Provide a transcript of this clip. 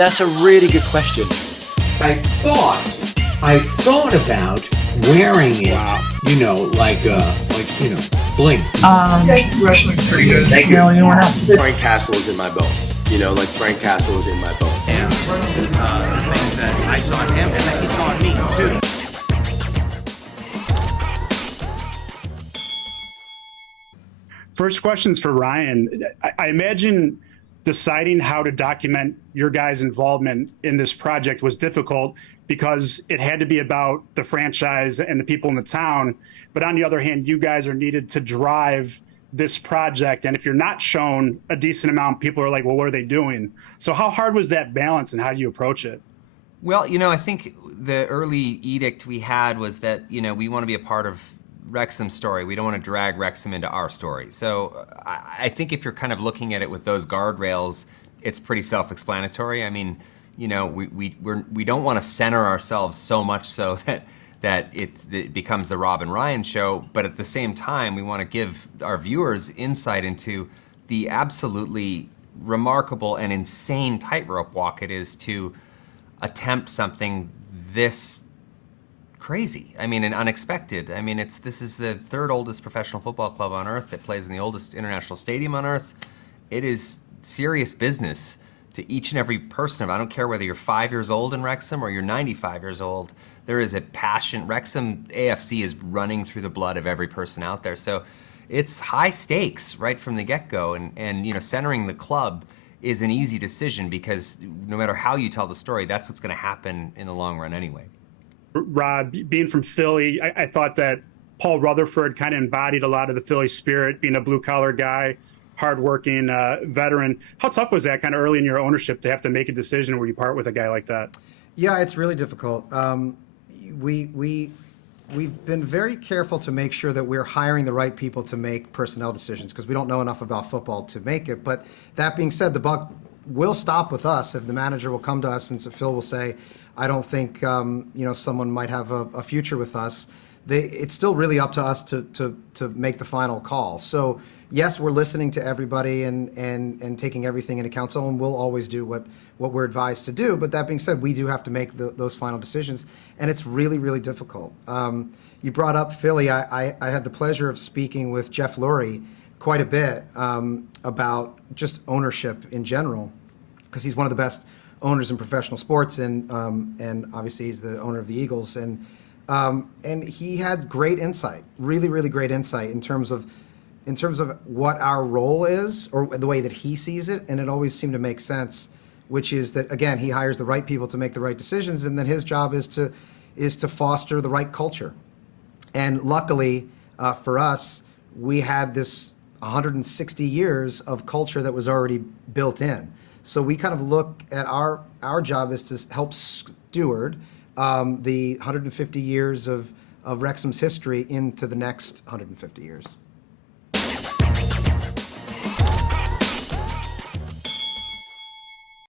That's a really good question. I thought about wearing it, bling. Wrestling's pretty good. Thank you. Anyone else? Frank Castle is in my bones. Frank Castle is in my bones. And the things that I saw in him and that he saw in me too. First question's for Ryan. I imagine deciding how to document your guys' involvement in this project was difficult because it had to be about the franchise and the people in the town. But on the other hand, you guys are needed to drive this project. And if you're not shown a decent amount, people are like, well, what are they doing? So how hard was that balance and how do you approach it? Well, I think the early edict we had was that, we want to be a part of Wrexham's story. We don't want to drag Wrexham into our story. So I think if you're kind of looking at it with those guardrails, it's pretty self-explanatory. I mean, we don't want to center ourselves so much so that it becomes the Rob and Ryan show, but at the same time, we want to give our viewers insight into the absolutely remarkable and insane tightrope walk it is to attempt something this crazy. And unexpected. This is the third oldest professional football club on earth that plays in the oldest international stadium on earth. It is serious business to each and every person. I don't care whether you're 5 years old in Wrexham or you're 95 years old. There is a passion. Wrexham AFC is running through the blood of every person out there. So it's high stakes right from the get-go. And centering the club is an easy decision because no matter how you tell the story, that's what's going to happen in the long run anyway. Rob, being from Philly, I thought that Paul Rutherford kind of embodied a lot of the Philly spirit, being a blue-collar guy, hardworking veteran. How tough was that kind of early in your ownership to have to make a decision where you part with a guy like that? Yeah, it's really difficult. We've been very careful to make sure that we're hiring the right people to make personnel decisions because we don't know enough about football to make it. But that being said, the buck will stop with us if the manager will come to us and so Phil will say, I don't think someone might have a future with us. It's still really up to us to make the final call. So yes, we're listening to everybody and taking everything into account. And we'll always do what we're advised to do. But that being said, we do have to make those final decisions, and it's really, really difficult. You brought up Philly. I had the pleasure of speaking with Jeff Lurie quite a bit about just ownership in general, because he's one of the best owners in professional sports, and obviously he's the owner of the Eagles, and he had great insight, really, really great insight in terms of what our role is or the way that he sees it, and it always seemed to make sense, which is that again he hires the right people to make the right decisions, and then his job is to foster the right culture. And luckily for us, we had this 160 years of culture that was already built in. So we kind of look at our job is to help steward the 150 years of Wrexham's history into the next 150 years.